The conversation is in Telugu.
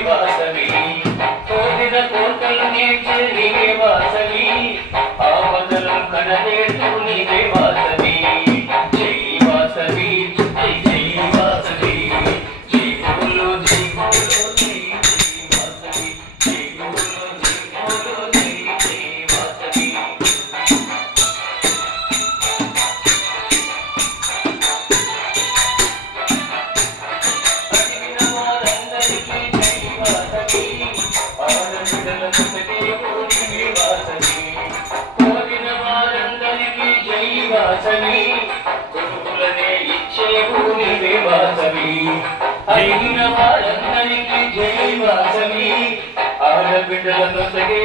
వాసవి కోరిన కోర్కలు నేర్చే నీవే వాసవి ఆపదలు కడలేటు నీవే వాసవి జై వాసవి జై జై వాసవి జై బోలో జై బోలో జై వాసవి జై బోలో జై బోలో జై జై వాసవి కొడుకులనే ఇచ్చే భూమివే వాసవి అయిన వారందరికీ జై వాసవి ఆడబిడ్డలను సగే